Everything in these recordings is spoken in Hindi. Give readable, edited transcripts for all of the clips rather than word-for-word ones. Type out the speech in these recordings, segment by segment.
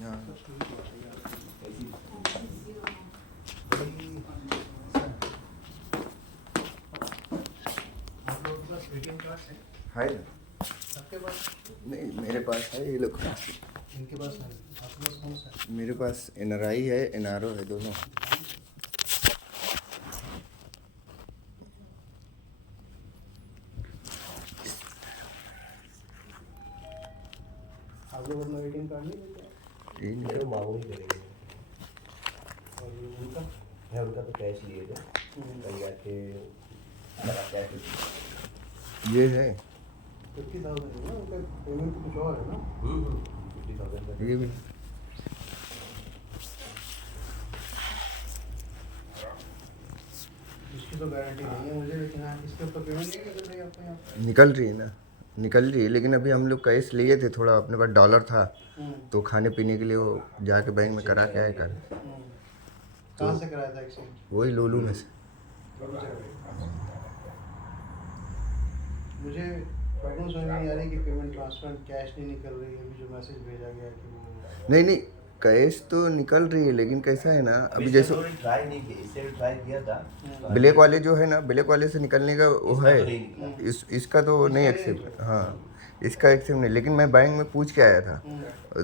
हाँ है ना, आपके पास? नहीं मेरे पास है, ये लोग इनके पास नहीं, आपके पास कौन सा है? मेरे पास NRI है, NRO है, दोनों। आप लोग अपना ATM कार्ड नहीं लेते हैं? ये मेरे निकल को मांगू ही करेंगे। और ये उनका? मैं उनका तो कैश लिए थे, कल जाके लगा कैश। ये है, 50,000 है ना उनका, पेमेंट तो कुछ और है ना? 50,000 का। ये भी इसकी तो गारंटी नहीं है मुझे, लेकिन हाँ इसके ऊपर पेमेंट नहीं निकल रही आपके यहाँ पे? निकल रही है ना, निकल रही है, लेकिन अभी हम लोग कैश लिए थे, थोड़ा अपने पास डॉलर था तो खाने पीने के लिए वो जाके बैंक में करा के आए कल। कहाँ से कराया था एक्सचेंज? वही लुलु में से। मुझे प्रॉब्लम समझ नहीं आ रही कि पेमेंट ट्रांसफर कैश नहीं निकल रही है। अभी जो मैसेज भेजा गया कि वो नहीं नहीं, कैश तो निकल रही है, लेकिन कैसा है ना, अभी जैसे ट्राई नहीं किया, इससे भी ट्राई किया था। ब्लैक वाले जो है ना, ब्लैक वाले से निकलने का वो इसका है, तो नहीं निकला। इसका तो नहीं एक्सेप्ट, हाँ इसका एक्सेप्ट नहीं, लेकिन मैं बैंक में पूछ के आया था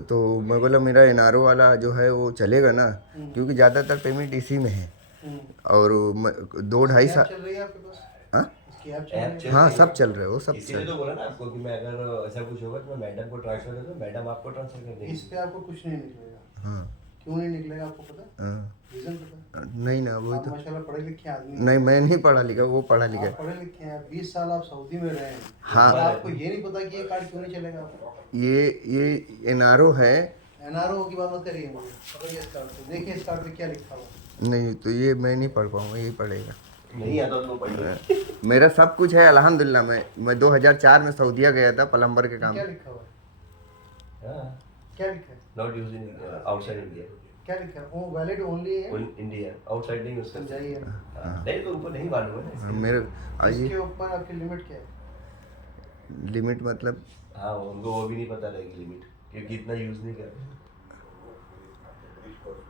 तो मैं बोला मेरा NRO वाला जो है वो चलेगा ना, क्योंकि ज़्यादातर पेमेंट इसी में है। और 2-2.5 ऐप साल, चल रही है आपके पास? हाँ इसकी ऐप चल रही है? हाँ सब चल रहा है, वो सब इसीलिए चल तो बोला ना आपको कि मैं अगर ऐसा कुछ होगा तो मैं मैडम को ट्रांसफर कर दूँ, मैडम आपको ट्रांसफर कर इस देंगी। पे आपको कुछ नहीं निकलेगा। हाँ क्यों नहीं निकलेगा आपको पता है? हाँ, रीजन पता है? नहीं ना वही आप तो, माशाल्लाह पढ़े लिखे आदमी हैं। नहीं मैं नहीं पढ़ा लिखा, वो पढ़ा लिखा आप है। पढ़े लिखे हैं, 20 साल आप सऊदी में रहे हैं। हाँ। और आपको ये नहीं पता कि ये कार्ड क्यों नहीं चलेगा आपको? ये NRO है, NRO की बात मत करिए मुझे, पकड़िए इस कार्ड को, देखिए इस कार्ड पे क्या लिखा हुआ। नहीं तो ये मैं नहीं पढ़ पाऊँगा, यही पढ़ेगा। नहीं आता तो पढ़िए। मेरा सब कुछ है अल्हम्दुलिल्लाह। मैं 2004 में सऊदीया गया था प्लम्बर के काम। क्या लिखा हुआ है? हाँ, क्या लिखा है? Not use in outside India. क्या लिखा है? वो वैलिड ओनली है। इंडिया आउटसाइड नहीं यूज करते। समझाइए। नहीं तो उनको नहीं मालूम है ना हाँ, इसलिए। मेरे इसके आइए ऊपर आपकी लिमिट क्या है? लिमिट मतलब हाँ, उनको वो भी नहीं पता रहेगी लिमिट, क्योंकि इतना यूज नहीं करते।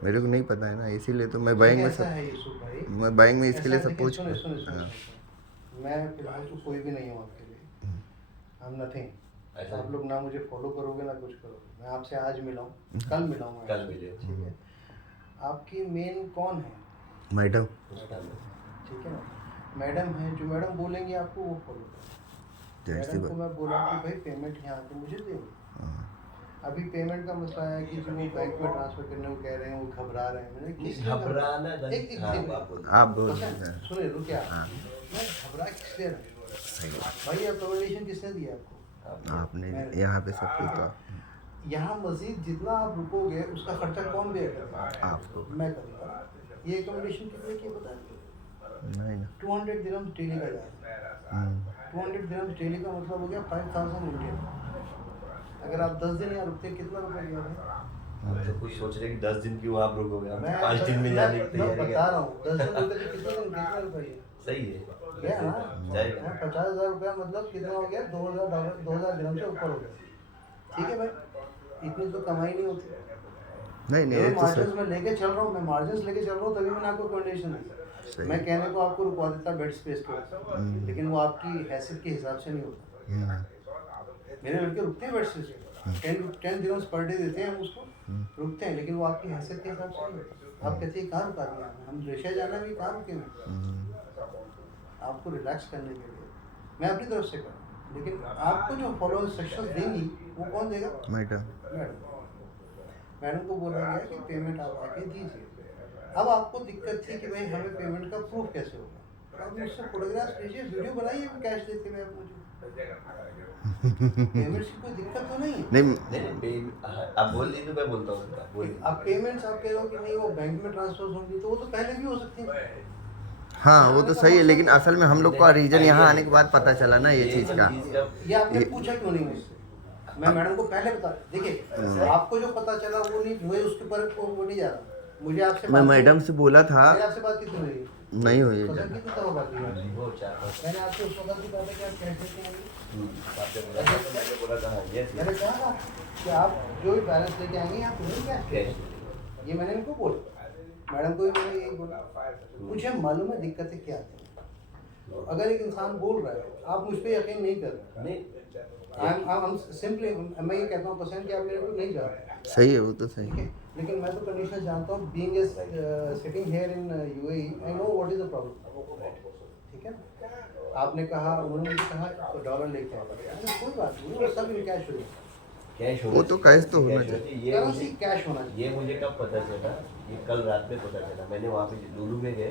मेरे को नहीं पता है ना, इसीलिए तो मैं देखिए, बैंक में ऐसा सब, है यूसुफ भाई, मैं बैंक में इसके लिए ऐसा सब देखिए, पूछ। सुने सुने सुने हाँ। सुने। मैं फिलहाल तो कोई भी नहीं हूँ आपके लिए। I am nothing. ऐसा आप लोग ना मुझे फॉलो करोगे ना कुछ करोगे। मैं आपसे आज मिला हूँ, कल मिला हूँ, कल मिले। ठीक है। आपकी मेन कौन है? मैडम, उसका में। ठीक है ना, मैडम है, जो मैडम बोलेंगे आपको वो फॉलो करो। जैसी मैडम को बात। मैं बोला कि भाई पेमेंट यहाँ पे मुझे दे। हाँ। अभी पेमेंट का मसला है कि जो वो बैंक में ट्रांसफर करने को कह रहे हैं, वो घबरा रहे हैं। मैंने किस लिए घबराना घबरा- एक हाँ, मिनट। आप बोलिए। आप बोल अच्छा, रहे हैं। सुनिए रुकिए आप। हाँ। मैं घबरा किस लिए रहा हूँ? सही बात। भाई अकोमोडेशन किसने दिया आपको? आपने मैंने। यहाँ पे सब कुछ तो यहाँ मजीद जितना आप रुकोगे उसका खर्चा कौन बेयर करेगा? आपको मैं करूँगा। ये अकोमोडेशन कितने की पता है? नहीं ना। 200 दिरहम्स डेली का जाता है। हम्म, 200 दिरहम्स डेली का मतलब हो गया 5000 इंडियन। अगर आप 10 दिन यहाँ रुकते कितना रुपये दिया? तो कुछ सोच रहे कि 10 दिन क्यों आप रुकोगे, आप मैं 5 दिन में जाने की मैं तैयारी बता कर। रहा हूँ 10 दिन रुके तो कितना रुपये? सही है। गया ना? जाएगा। 50,000 रुपया मतलब कितना हो गया? $2,000, 2,000 दिरहम से ऊपर हो गया। ठीक है भाई, इतनी तो कमाई नहीं होती। नहीं नहीं, मैं ये तो मार्जिन सर में लेके चल रहा हूँ, मैं मार्जिन लेके चल रहा हूँ, तभी मैंने आपको कंडीशन दी। सही। मैं कहने को आपको रुकवा देता बेड स्पेस के ऊपर, लेकिन वो आपकी हैसियत के हिसाब से नहीं होता। मेरे लड़के रुकते हैं बेड स्पेस पे, 10 दिरहम्स पर डे देते हैं हम उसको, रुकते हैं, लेकिन वो आपकी हैसियत के हिसाब से नहीं होता। आप कहते हैं कहाँ रुका दिया, हम रेशा जाना भी कहाँ रुके हैं? आपको रिलैक्स करने के लिए मैं अपनी तरफ से करूँ, लेकिन आपको जो फॉलो इंस्ट्रक्शंस देंगी वो कौन देगा? मैडम। मैडम को बोला गया कि पेमेंट आप आके दीजिए। अब आपको दिक्कत थी कि भाई हमें पेमेंट का प्रूफ कैसे होगा? आप मुझसे फोटोग्राफ लीजिए, वीडियो बनाइए, कैश देते हुए आप मुझे। पेमेंट्स की कोई दिक्कत तो नहीं है। नहीं नहीं, आप बोल दीजिए तो मैं बोलता हूँ। आप बोलिए। अब पेमेंट्स आप कह रहे हो कि नहीं वो बैंक में ट्रांसफर होंगी, तो वो तो पहले भी हो सकती है। हाँ वो तो सही है, लेकिन असल में हम लोग का रीजन यहाँ आने के बाद पता चला ना ये चीज़ का। ये आपने पूछा क्यों नहीं मुझसे? मैं मैडम को पहले बता, देखिए आपको जो पता चला वो नहीं, मुझे उसके ऊपर वो नहीं जा रहा। मुझे आपसे मैं बात मैडम से बोला था, मेरी आपसे बात कितनी हुई? नहीं हुई है पसंद की तो तब बात हुई। वो 4-5 मैंने आपसे उस वक्त की बात है कि आप कैश लेके आएंगे। आपने बोला था तो मैंने बोला था हाँ यस मैंने कहा था कि आप जो भी बैलेंस लेके आएंगे आप नहीं कैश कैश ये मैंने इनको बोला, मैडम को भी मैंने यही बोला। मुझे मालूम है दिक्कतें क्या आती हैं। अगर एक इंसान बोल रहा है आप मुझ पर यकीन नहीं कर रहे, नहीं I'm simply मैं ये कहता हूँ पसंद कि आप मेरे को नहीं जा रहे, सही है, वो तो सही ठीक है। है, लेकिन मैं तो कंडीशन जानता हूँ। Being sitting here in UAE I know what is the problem, ठीक है। आपने कहा, उन्होंने मुझे कहा डॉलर लेके आए, कोई बात नहीं, वो सब इन कैश हो जाए, कैश वो तो कैश तो होना चाहिए। चाहिए। ये करेंसी मुझे कैश होना चाहिए। ये मुझे कब पता चला, ये कल रात में पता चला। मैंने वहाँ पे लुलु में गए,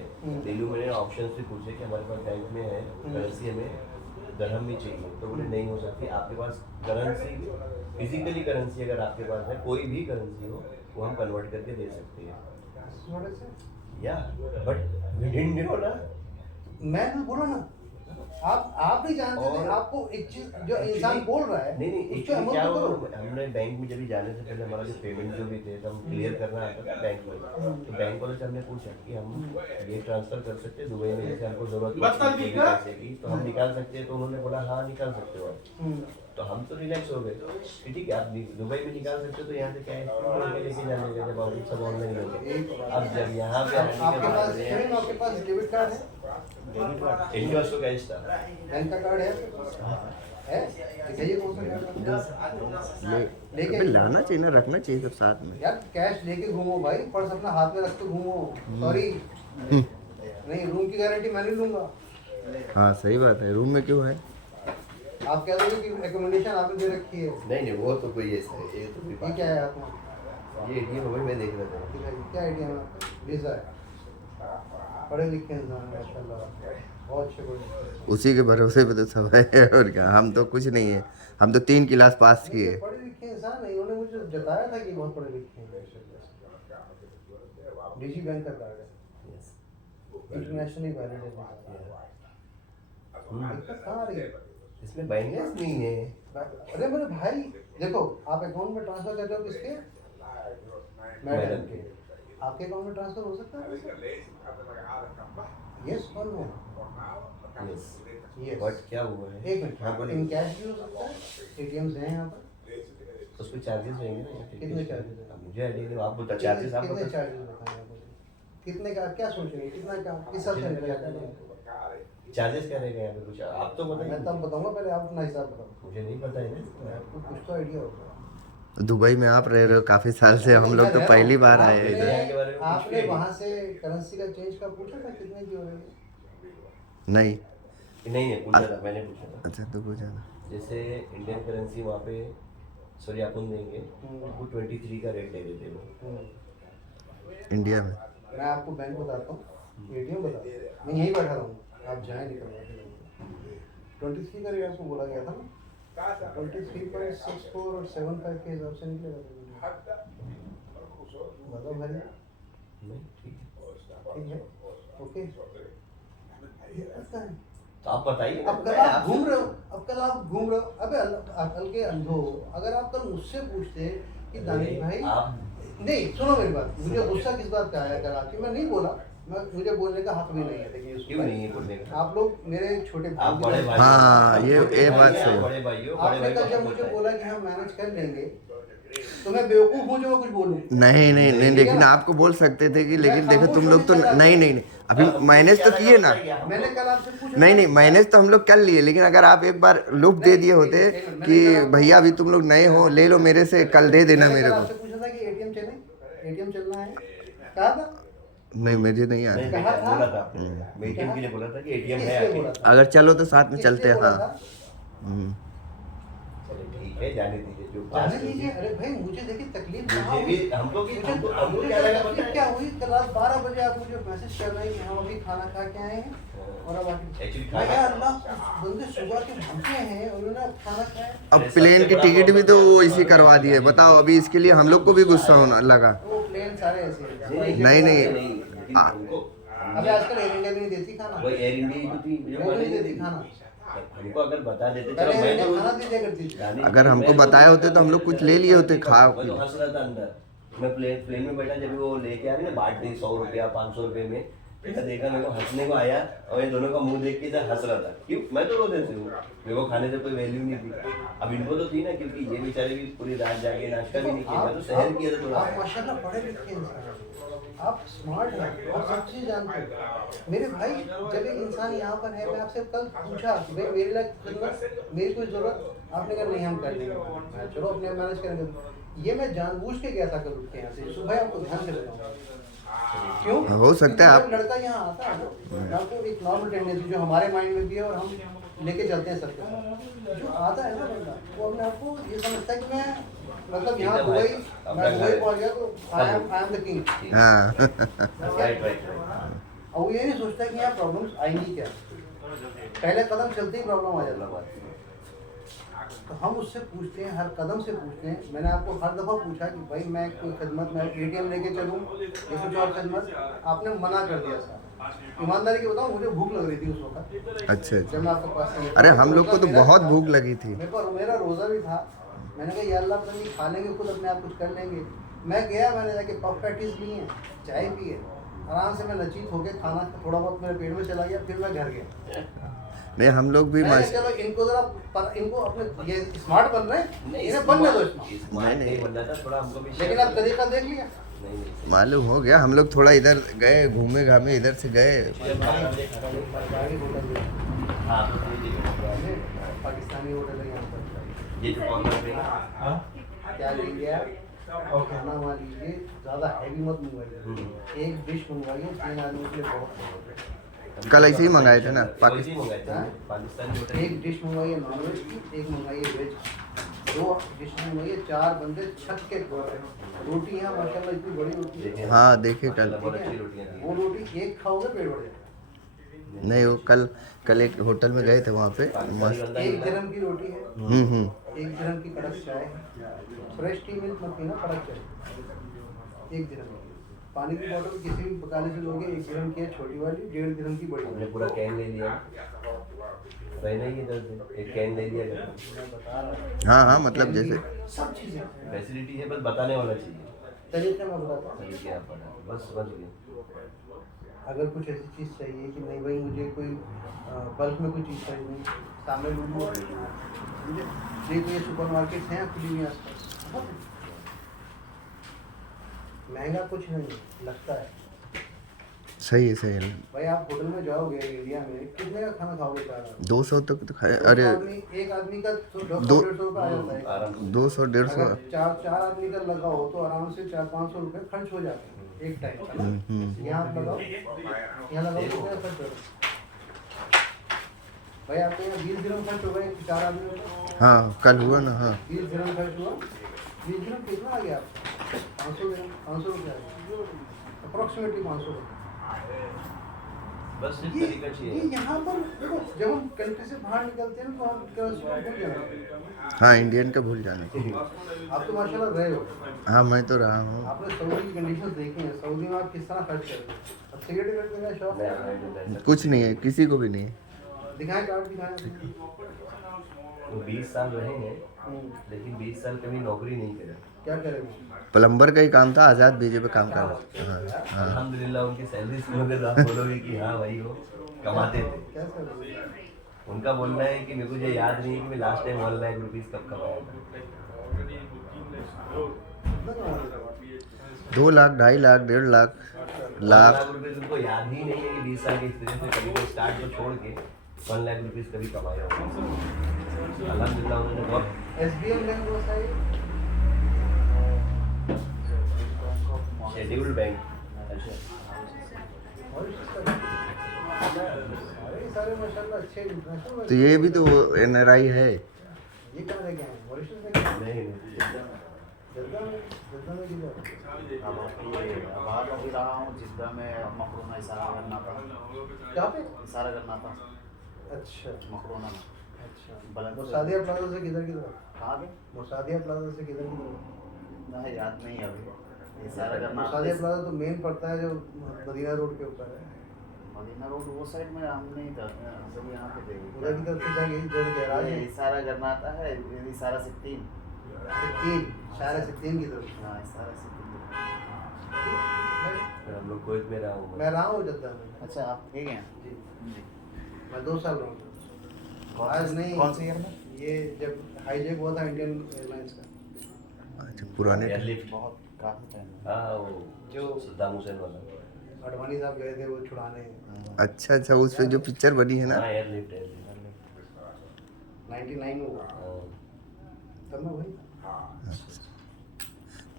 लुलु मैंने ऑप्शन से पूछे कि हमारे पास बैंक में है करेंसी, हमें दरहम में चाहिए, तो बोले नहीं हो सकती, आपके पास करेंसी फिजिकली करेंसी अगर आपके पास है कोई भी करेंसी हो वो हम कन्वर्ट करके दे सकते हैं थोड़े से या बट वी डिडंट नो ना। मैं तो बोला ना, आप भी जानते थे, और आपको एक चीज जो इंसान बोल रहा है नहीं उस पे एक्चुअली अमल क्या तो हुआ, करो। हमने बैंक में जब भी जाने से पहले हमारा जो पेमेंट जो भी थे तो हम क्लियर करना आता था बैंक में, तो बैंक वाले से हमने पूछा कि हम ये ट्रांसफर कर सकते हैं दुबई में, जैसे हमको जरूरत है पैसे की तो हम निकाल सकते हैं, तो उन्होंने बोला हाँ निकाल सकते हो आप। तो हम तो रिलैक्स हो गए कि ठीक है आप दुबई में निकाल सकते हो, तो यहाँ से क्या है लेके जाने का, जब आप सब ऑनलाइन हो गए। अब जब यहाँ पे आने के आपके पास बाद आपके पास डेबिट कार्ड है, इनका उसको कैश था बैंक का कार्ड है आपके पास? है दिखाइए कौन सा कार्ड है? लेके अबे लाना चाहिए ना, रखना चाहिए सब साथ में। यार कैश लेके घूमो भाई, पर्स अपना हाथ में रख के घूमो। सॉरी नहीं, रूम की गारंटी मैं नहीं लूंगा। हाँ सही बात है, रूम में क्यों है? आप कह दोगे कि रिकमेंडेशन आपने दे रखी है, नहीं वो तो कोई ऐसा है, ये तो कोई ये बात क्या है हाथ में? ये एटीएम मोबाइल मैं देख रहा था। दिखाइए क्या आइडिया है आपका? वीज़ा है, पढ़े लिखे इंसान है माशाल्लाह, बहुत अच्छे पढ़े लिखे। उसी के भरोसे पे तो सब है और क्या, हम तो कुछ नहीं है, हम तो 3 क्लास पास नहीं, किए। ये पढ़े लिखे इंसान है, इन्होंने मुझे जताया था कि बहुत पढ़े लिखे हैं। डीजी बैंक का कार्ड है, इंटरनेशनली वैलिड है। दिक्कत कहाँ आ रही है? इसमें बैलेंस नहीं है। अरे मेरे भाई देखो, आप अकाउंट में ट्रांसफर कर रहे हो किसके? मैडम के। आपके अकाउंट में ट्रांसफर हो सकता है? यस और नो? Yes yes. बट क्या हुआ है, एक मिनट, हाँ बोलिए। इन कैश भी हो सकता है, एटीएम्स हैं यहाँ पर। उस पे चार्जेस रहेंगे ना या फिर कितने कैश? charges हैं? अब मुझे आइडिया नहीं, आप बता चार्जेस आप कितने बता। चार्जेस बताएं आप मुझे? कितने का क्या सोच रहे हैं, कितना क्या किस हिसाब से निकल जाता है? चार्जेस क्या रहेगा यहाँ पे कुछ आप तो मैं बताइए। तब बताऊंगा, पहले आप अपना हिसाब बताओ। मुझे नहीं पता है ना। आपको कुछ तो आइडिया होगा। दुबई में आप रह रहे हो काफ़ी साल से, हम लोग तो पहली बार आए हैं इधर। यहाँ के बारे में कुछ आपने भी वहाँ से करेंसी का चेंज का पूछा था कितने की हो रही है? नहीं। नहीं पूछा था, मैंने पूछा था। अच्छा तो पूछा ना। जैसे इंडियन करेंसी वहाँ पे सॉरी अपन देंगे वो 23 का रेट दे देते वो। इंडिया में मैं आपको बैंक बताता हूँ, एटीएम बता, मैं यहीं बैठा रहूँ, आप जाएँ निकल 23 का रेट आपको बोला गया था ना, 23.64 और 75 के हिसाब से निकलेगा। बताओ भाई, नहीं ठीक है। ठीक है, ओके। ऐसा है। तो आप बताइए ना, अब कल मैं आप आपसे- घूम रहे हो, अब कल आप घूम रहे हो, अबे अकल के अंधो, अगर आप कल मुझसे पूछते कि दानिश भाई, आप नहीं सुनो मेरी बात, मुझे गुस्सा किस बात का आया कल आपकी, मैं नहीं बोला, मुझे बोलने का हक भी नहीं है। देखिए क्यों नहीं है बोलने का? आप लोग मेरे छोटे आप भाई बड़े की भाई, हाँ, आप ये छोटे बात भाई, सही है। आप बड़े भाइयों बड़े आपने भाई कल को जब आप मुझे बताइए। बोला कि हम मैनेज कर लेंगे, तो मैं बेवकूफ हूँ जो मैं कुछ बोलूँ? नहीं नहीं नहीं, लेकिन आपको बोल सकते थे कि, लेकिन देखो तुम लोग तो नहीं नहीं नहीं, अभी मैनेज तो किए ना। मैंने कल आपसे पूछा नहीं नहीं, मैनेज तो हम लोग कर लिए, लेकिन अगर आप एक बार लुक दे दिए होते कि भैया अभी तुम लोग नए हो, ले लो मेरे से, कल दे देना मैंने मेरे कल को। आपसे पूछा था कि एटीएम चले, एटीएम चलना है, कहा था? नहीं मुझे नहीं नहीं आता। कहा था? बोला था आपने, एटीएम के लिए बोला था कि एटीएम है किसने आपके। बोला था? अगर चलो तो साथ में किसने चलते हैं। बोला हाँ। था? हम्म। चलिए ठीक है, जाने दीजिए जो बात जाने हुई। दीजिए। अरे भाई मुझे देखिए तकलीफ मुझे कहाँ भी हुई? हमको की मुझे हमको क्या लगा पता तकलीफ है? क्या हुई? कल रात 12 बजे आप मुझे मैसेज कर रहे हैं कि हम अभी खाना खा के आए हैं और अब आके Actually मैं खाना- अल्लाह बंदे सुबह के भूखे हैं और उन्होंने अब खाना खाया। अब प्लेन की टिकट भी तो वो इसी करवा दिए, बताओ अभी इसके लिए हम लोग को भी गुस्सा होना लगा। वो प्लेन सारे ऐसे हैं। नहीं, नहीं। लेकिन हमको अभी आजकल एयर इंडिया भी नहीं देती खाना, वही एयर इंडिया ही तो थी जो वो नहीं मैंने देती खाना। हमको अगर बता देते पहले चलो एयर मैं इंडिया तो खाना दे दिया करती थी। जाने- अगर हमको मैं तो- बताए होते तो हम लोग कुछ ले लिए होते, खा मैं तो हंस रहा था अंदर मैं प्लेन में बैठा, जब वो लेके आ रही ना बांट दी 100 रुपया 500 रुपये में, मैं देखा, मेरे को हंसने को आया और ये दोनों का मुंह देख के इधर हंस रहा था। क्यों? मैं तो रोजे से हूँ, मेरे को खाने से कोई वैल्यू नहीं थी। अब इनको तो थी ना, क्योंकि ये बेचारे भी पूरी रात जाके नाश्ता भी नहीं किया, मैं तो शहर किया था थोड़ा। आप माशाल्लाह पढ़े लिखे इंसान हैं, आप स्मार्ट हैं और सब चीज़ जानते हैं। मेरे भाई, जब एक इंसान यहाँ पर है, मैं आपसे कल पूछा कि भाई मेरे लिए खिदमत, मेरी कोई ज़रूरत, आपने कहा नहीं हम कर लेंगे। मैं चलो अपने मैनेज करेंगे। ये मैं जानबूझ के गया था कल उठ के यहाँ से, सुबह आपको ध्यान से बताऊँगा क्यों। हो सकता है क्योंकि जब लड़का यहाँ आता है ना, आपको एक नॉर्मल टेंडेंसी जो हमारे माइंड में भी है और हम लेके चलते हैं सबके साथ, जो आता है ना बंदा, वो अपने आप को ये समझता है कि मैं मतलब यहाँ एकदम दुबई, अपना मैं घर दुबई है। पहुँच गया तो आई एम द किंग। हाँ राइट। और वो ये नहीं सोचता कि यहाँ प्रॉब्लम्स आएंगी क्या, पहले कदम चलते ही प्रॉब्लम आ जाता है। तो हम उससे पूछते हैं, हर कदम से पूछते हैं। मैंने आपको हर दफ़ा पूछा कि भाई मैं कोई खिदमत, मैं ATM लेके चलूँ या कुछ और खिदमत, आपने मना कर दिया साहब। ईमानदारी के बताऊँ, मुझे भूख लग रही थी उस वक्त अच्छा जब मैं आपके पास आई। अरे हम लोग को तो रोज़ा मेरा बहुत था, भूख लगी थी। मेरा रोज़ा भी था। मैंने कहा या अल्लाह, पता नहीं खा लेंगे खुद, अपने आप कुछ कर लेंगे। मैं गया, मैंने जाके पफ पैटीज ली हैं, चाय पिए, आराम से मैं नचीत होके खाना थोड़ा बहुत मेरे पेट में चला गया, फिर मैं घर गया। नहीं हम लोग भी मैंने कहा, चलो इनको जरा इनको अपने ये स्मार्ट बन रहे हैं, इन्हें बनने दो स्मार्ट। स्मार्ट नहीं बनना था, थोड़ा हमको भी लेकिन अब तरीका देख लिया। नहीं मालूम हो गया। हम लोग थोड़ा इधर गए, घूमे घामे, इधर से गए। गाड़ी होटल में, हाँ पाकिस्तानी होटल है यहाँ पर। ये जो कॉर्नर पे है, क्या लीजिए आप, खाना वहाँ लीजिए, ज़्यादा हैवी मत मंगवाइए। एक डिश मंगवाइए 3 आदमी के लिए बहुत। कल ऐसे ही मंगाए थे ना वैसे ही मंगाए थे पाकिस्तानी होटल। एक डिश मंगवाइए नॉनवेज की, एक मंगवाइए वेज, 2 डिश मंगवाइए, 4 बंदे छक के खा रहे हैं। रोटी यहाँ माशाल्लाह इतनी बड़ी रोटी है, हाँ देखे कल। बहुत अच्छी रोटियाँ थी। वो रोटी एक खाओगे पेट भर जाएगा। नहीं वो कल एक होटल में गए थे वहाँ पे मस्त। 1 दिरहम की रोटी है, हम्म। 1 दिरहम की कड़क चाय, फ्रेश टी मिल्क मत पीना, कड़क चाय 1 दिरहम की। पानी की बोतल किसी भी बकाले से लोगे 1 दिरहम की है छोटी वाली, 1.5 दिरहम की बड़ी हमने वाली। पूरा कैन ले लिया, रहना ही 10 दिन, एक कैन ले लिया। मैं बता रहा हूँ, हाँ मतलब जैसे सब चीज़ें फैसिलिटी है, बस बताने वाला चाहिए। तरीके मैं बताता हूँ। तरीके आप बता, बस समझ गए। अगर कुछ ऐसी चीज़ चाहिए कि नहीं भाई मुझे कोई बल्क में कोई चीज़ चाहिए, सामने लूलू, समझे, ये सुपरमार्केट हैं खुली हुई आसपास, बहुत है। महंगा कुछ नहीं लगता है। सही है। भाई आप होटल में जाओगे इंडिया में, कितने का खाना खाओगे 4 आदमी? 200 तक तो खाए। अरे एक आदमी का तो 150 दो- 150 रुपये आ जाता है। आराम से 200 150। अगर चार आदमी का लगाओ तो आराम से 400-500 रुपये खर्च हो जाते हैं एक टाइम का ना। यहाँ आप लगाओ, यहाँ लगाओ तो क्या खर्च होगा भाई? आपके यहाँ 20 दिरहम खर्च होगा 4 आदमी का। हाँ कल हुआ ना। हाँ 20 दिरहम खर्च हुआ, 20 दिरहम कितना आ गया आपका? 500 दिरहम, 500 रुपये आ गया, अप्रॉक्सीमेटली 500 रुपये। बस सिर्फ ये तरीका चाहिए। यहाँ पर देखो, जब हम कंट्री से बाहर निकलते हैं तो हम क्या भूल जाते हाँ इंडियन का भूल जाना। हैं। आप तो माशाल्लाह रहे हो, हाँ मैं तो रहा हूँ। आपने सऊदी की कंडीशंस देखी हैं। सऊदी में आप किस तरह खर्च करते हैं। अब सिगरेट पीने का शौक है? कुछ नहीं है, किसी को भी नहीं है। दिखाएं, कार्ड दिखाएं। वो 20 साल रहे हैं, लेकिन 20 साल कभी नौकरी नहीं करा। क्या करेंगे? प्लम्बर का ही काम था, आज़ाद बीजे पे काम कर रहा था। हाँ अल्हम्दुलिल्लाह उनकी सैलरी सुनोगे तो आप बोलोगे कि हाँ भाई वो कमाते थे। क्या करेंगे? उनका बोलना है कि मेरे को ये याद नहीं है कि मैं लास्ट टाइम 1 लाख रुपीज़ कब कमाया था। कितना कमाते थे? 2 लाख 2.5 लाख 1.5 लाख 1 लाख। लाख रुपीज़ उनको याद ही नहीं है कि 20 साल के एक्सपीरियंस में कभी कोई स्टार्ट को छोड़ के 1 लाख रुपीज़ कभी कमाया होगा। अल्हम्दुलिल्लाह उन्होंने बहुत SBM बैंक वो सही शेड्यूल्ड बैंक। और सारे माशाल्लाह अच्छे इंटरनेशनल। तो ये भी तो NRI है। ये कहाँ रह गए हैं? मॉरिशस में क्या? नहीं जद्दा में किधर? बाहर अभी रहा हूँ जिद्दा में, मकरूना इशारा करना था। कहाँ पे? इशारा करना था अच्छा मकरूना में। अच्छा, मुसादिया प्लाजा से किधर किधर? कहाँ पे? मुसादिया प्लाजा से किधर किधर? नहीं याद नहीं है अभी। इशारा करना मुसादिया प्लाजा तो मेन पड़ता है जो मदीना रोड के ऊपर है। मदीना रोड वो साइड में हम नहीं था, हम सब यहाँ पे थे। उधर की तरफ से जाके इधर गैराज है। इशारा करना आता है, इशारा 3। 3 शायद 3 की तरफ। हाँ इशारा 3। कुवैत में रहा हूँ मैं रहा हूँ जद्दा में। अच्छा आप थे क्या? जी जी। मैं 2 साल रहा हूँ। आज नहीं, कौन से ईयर में? ये जब हाईजैक हुआ था इंडियन एयरलाइंस का, अच्छा पुराने टाइम। एयरलिफ्ट। बहुत काफी टाइम। हाँ वो जो सद्दाम हुसैन वाला। अडवाणी साहब गए थे वो छुड़ाने। अच्छा अच्छा, उस पे जो पिक्चर बनी है ना। हाँ एयरलिफ्ट एयरलिफ्ट। 99 में हुआ, हाँ। तब मैं वही था।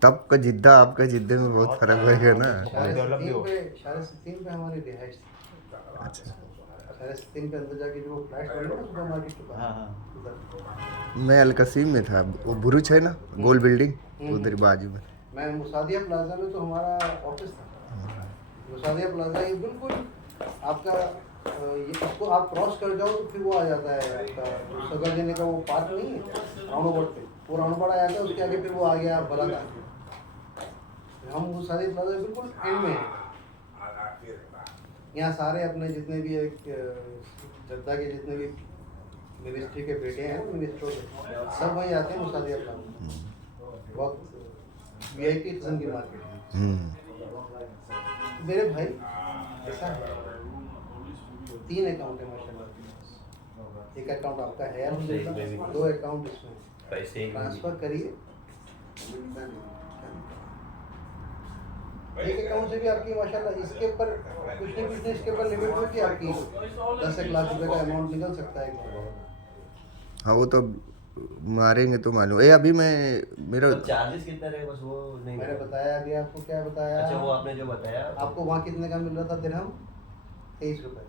तब का जिद्दा आपका जिद्दे में बहुत फर्क होगा ना। डेवलप भी हो। शायद 3 पे हमारी रिहाइश थी। अच्छा। शायद 3 पे अंदर जाके जो फ्लैट बने ना सुपर मार्केट के पास, हाँ हाँ। उधर। मैं अलकसीम में था, वो बुरुज है ना, गोल बिल्डिंग, उधर बाजू में। मैं मुसादिया प्लाजा में, तो हमारा ऑफिस था। मुसादिया प्लाजा ये बिल्कुल आपका ये इसको आप क्रॉस कर जाओ तो फिर वो आ जाता है आपका जो सगर देने का वो पार्क नहीं है राउंड अबाउट पे, वो राउंड अबाउट आ जाता है, उसके आगे फिर वो आ गया बलागा। हम मुसादिया प्लाजा बिल्कुल एंड में हैं। यहाँ सारे अपने जितने भी एक जद्दा के जितने भी मिनिस्ट्री के बेटे हैं मिनिस्टरों के, सब वहीं आते हैं मुसादिया प्लाजा। बहुत वीआईपी किस्म की मार्केट है। मेरे भाई ऐसा है, 3 अकाउंट है माशाल्लाह। एक अकाउंट आपका है अल्हम्दुलिल्लाह, 2 अकाउंट इसमें पैसे ट्रांसफर करिए। एक अकाउंट से भी आपकी माशाल्लाह इसके ऊपर कुछ नहीं इसके ऊपर लिमिट होती है आपकी 10 लाख रुपए का अमाउंट निकल सकता है एक बार। हाँ वो तो मारेंगे तो मालूम। अभी मैं मेरा तो चार्जेस कितना रहेगा बस वो नहीं मैंने पता। बताया अभी आपको, क्या बताया? अच्छा वो आपने जो बताया आपको वहाँ कितने का मिल रहा था दिरहम? 23 रुपए।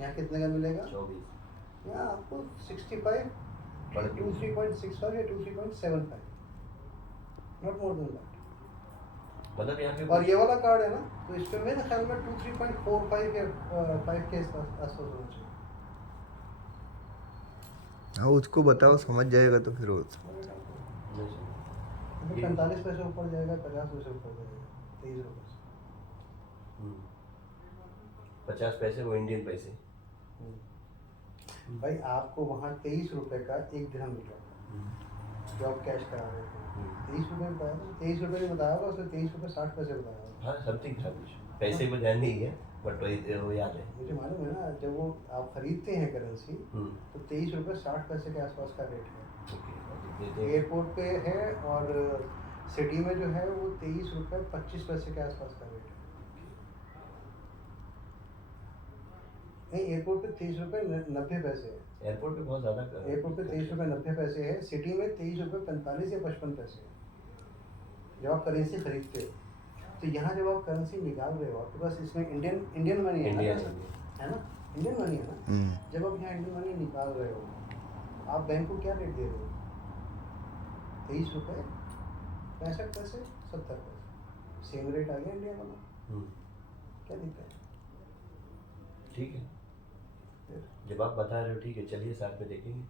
यहाँ कितने का मिलेगा? 24 यहाँ आपको 65 23.65 या 23.75, नॉट मोर देन दैट। मतलब यहाँ पे और ये वाला कार्ड है ना, तो इस पे मेरे ख्याल में 23.45 या 5 के आसपास होना चाहिए। हाँ उसको बताओ, समझ जाएगा तो फिर वो 45 पैसे ऊपर जाएगा, 50 पैसे ऊपर जाएगा, 23 रुपये से। 50 पैसे वो इंडियन पैसे। भाई आपको वहाँ 23 रुपए का 1 दिरहम मिल रहा था जो आप कैश करा रहे थे। 23 रुपये बताया था, 23 रुपये में बताया होगा उसने, 23 रुपये 60 पैसे बताया होगा। हाँ समथिंग था कुछ पैसे को ध्यान नहीं है बट वो याद है। मुझे मालूम है ना, जब वो आप खरीदते हैं करेंसी तो 23 रुपये 60 पैसे के आसपास का रेट है। एयरपोर्ट पे है और सिटी में जो है वो 23 रुपये 25 पैसे के आसपास का रेट है। नहीं, एयरपोर्ट पे 23 रुपये 90 पैसे है। एयरपोर्ट पे बहुत ज़्यादा एयरपोर्ट पे 23 रुपये 90 पैसे है, सिटी में 23 रुपये 45 या 55 पैसे है जब आप करेंसी खरीदते हो। तो यहाँ जब आप करेंसी निकाल रहे हो आपके पास इसमें इंडियन मनी है ना, इंडियन मनी है ना। जब आप यहाँ इंडियन मनी निकाल रहे हो आप बैंक को क्या रेट दे रहे हो? 23 रुपये 65 पैसे 70 पैसे, सेम रेट आ गया इंडिया वाला। क्या दिक्कत है? ठीक है जब आप बता रहे हो ठीक है, चलिए साथ में देखेंगे,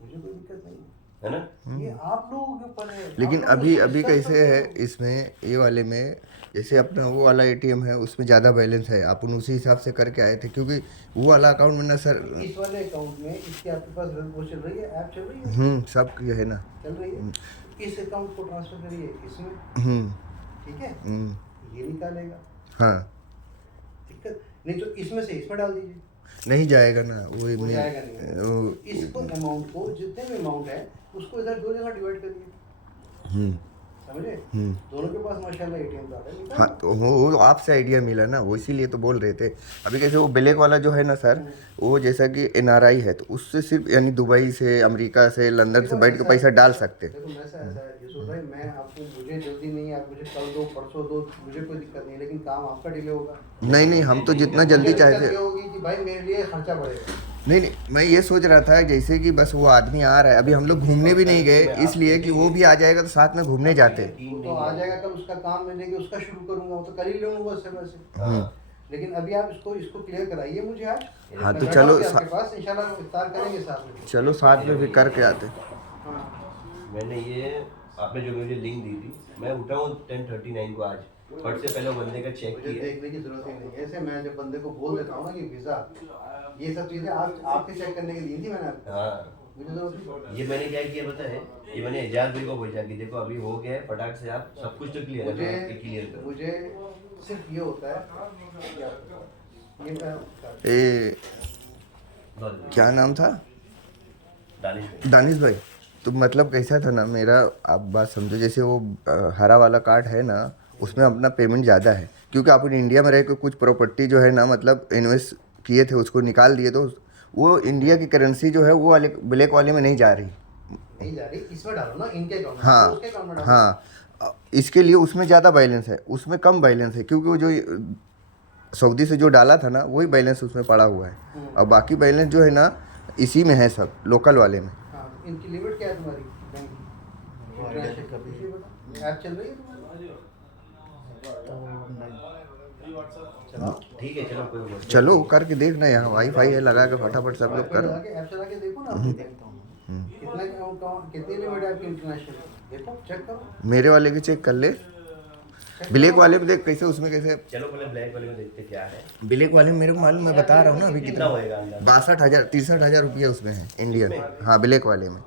मुझे कोई दिक्कत नहीं है ना। ये आप लोगों के ऊपर है। लेकिन आप लोग अभी उसको अभी discuss कैसे करते है हो। इसमें, ये वाले में जैसे अपना वो वाला एटीएम है उसमें ज़्यादा बैलेंस है, अपन उसी हिसाब से करके आए थे क्योंकि वो वाला अकाउंट में ना सर। इस वाले अकाउंट में इसके आपके पास वो चल रही है, ऐप चल रही है, सब ये है ना। चल रही है। इस अकाउंट को ट्रांसफर करिए इसमें, ठीक है, ये निकालेगा, हाँ दिक्कत नहीं। तो इसमें से इसमें डाल दीजिए, नहीं जाएगा ना वो जाएगा नहीं। इसको अमाउंट को जितने भी अमाउंट है उसको इधर 2 जगह डिवाइड करिए, समझे? दोनों के पास माशाल्लाह एटीएम कार्ड है, निकाल। हाँ तो वो आपसे आइडिया मिला ना, वो इसीलिए तो बोल रहे थे। अभी कैसे वो ब्लैक वाला जो है ना सर, वो जैसा कि एनआरआई है तो उससे सिर्फ यानी दुबई से, अमेरिका से, लंदन से बैठ के पैसा डाल सकते। देखो ऐसा है यूसुफ भाई, मैं आपको, मुझे जल्दी नहीं है, आप मुझे कल दो परसों दो, मुझे कोई दिक्कत नहीं है, लेकिन काम आपका डिले होगा। नहीं नहीं, हम तो जितना जल्दी मुझे चाहते। दिक्कत ये होगी कि भाई मेरे लिए खर्चा बढ़ेगा। नहीं नहीं, मैं ये सोच रहा था जैसे कि बस वो आदमी आ रहा है, अभी हम लोग घूमने भी नहीं गए इसलिए कि वो भी आ जाएगा तो साथ में घूमने जाते। वो तो आ जाएगा, कल उसका काम मिलेगा, उसका शुरू करूंगा, वो तो कल ही लूंगा उससे पैसे। लेकिन अभी आप इसको क्लियर कराइए मुझे आज। हाँ मैं तो बैठा चलो हूँ आपके पास, इंशाल्लाह इफ्तार करेंगे साथ में। चलो साथ में भी करके आते। हाँ, मैंने ये आपने जो मुझे लिंक दी थी, मैं उठा हूँ 10:39 को आज, फट से पहले वो बंदे का चेक मुझे किया। देखने की जरूरत ही नहीं है। ऐसे मैं जब बंदे को बोल देता हूँ ना कि वीज़ा, ये सब चीज़ें आप आपके चेक करने के लिए दी थी मैंने आपको। हाँ मुझे जरूरत नहीं। ये मैंने क्या किया पता है, ये मैंने एजाज भाई को बोला कि देखो अभी हो गया है, फटाक से आप सब कुछ तो क्लियर है, क्लियर करो। मुझे सिर्फ ये होता है ये मैं क्या नाम था? दानिश भाई। तो मतलब कैसा था ना मेरा, आप बात समझो, जैसे वो हरा वाला कार्ड है ना, उसमें अपना पेमेंट ज़्यादा है, क्योंकि अपन इंडिया में रह के कुछ प्रॉपर्टी जो है ना, मतलब इन्वेस्ट किए थे, उसको निकाल दिए, तो वो इंडिया की करेंसी जो है वो वाले ब्लैक वाले में नहीं जा रही। नहीं जा रही, इसमें डालो ना, इनके अकाउंट में, हाँ उसके अकाउंट में डालो। हाँ, इसके लिए उसमें ज़्यादा बैलेंस है, उसमें कम बैलेंस है, क्योंकि वो जो सऊदी से जो डाला था ना, वही बैलेंस उसमें पड़ा हुआ है, और बाकी बैलेंस जो है ना इसी में है, सब लोकल वाले में। हाँ, इनकी लिमिट क्या है तुम्हारी बैंक की? ऐप चल रही है तुम्हारी? ठीक है, चलो कोई बात नहीं। चलो करके देखना, यहाँ वाईफाई है, लगा के फटाफट सब लोग करो। ऐप चला के देखो ना, आपकी बैंक कितना कितनी लिमिट है आपकी इंटरनेशनल, देखो चेक करो। मेरे वाले की चेक कर ले, ब्लैक वाले में देख कैसे, उसमें कैसे। चलो पहले ब्लैक वाले में देखते क्या है। ब्लैक वाले में मेरे को मालूम, मैं बता रहा हूँ ना अभी कितना कितना, होएगा अंदाजा? 62,000 63,000 रुपया उसमें है इंडियन। हाँ ब्लैक वाले में,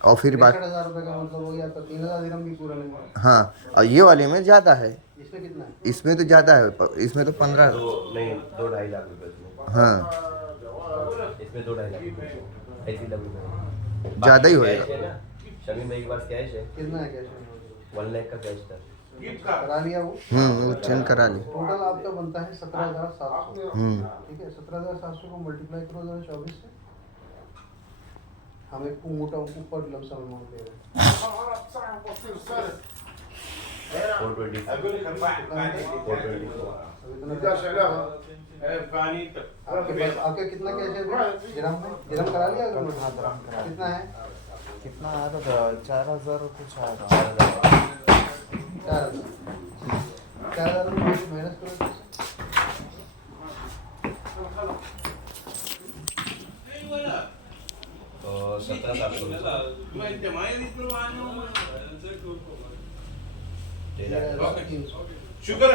और फिर बात 63,000 रुपये का मतलब हो गया आपका 3,000 दिरहम भी पूरा नहीं हुआ। हाँ, और ये वाले में ज़्यादा है, इसमें कितना है? इसमें तो ज़्यादा है, इसमें तो 15। तो नहीं, 2-2.5 लाख रुपए इसमें, हाँ इसमें 2-2.5 लाख रुपए, ऐसी लग रुपए ज़्यादा ही होएगा। कैश है ना, शमीम भाई के पास कैश है, कितना है कैश में? 1 लाख का कैश था। करा लिया वो। वो चेंज करा ली। टोटल आपका बनता है 17,700। ठीक है, 17,700 को मल्टीप्लाई करो 2024 से, हम एक मोटा ऊपर लमसम अमाउंट दे रहे हैं। 424। अभी इतना आपके पास आपका कितना कैश है दिरहम में? दिरहम करा लिया अगर? हाँ दिरहम करा। कितना है? कितना आया था? 4,000 कुछ आया था। 4,000 रुपये माइनस करो। 17,700। शुक्र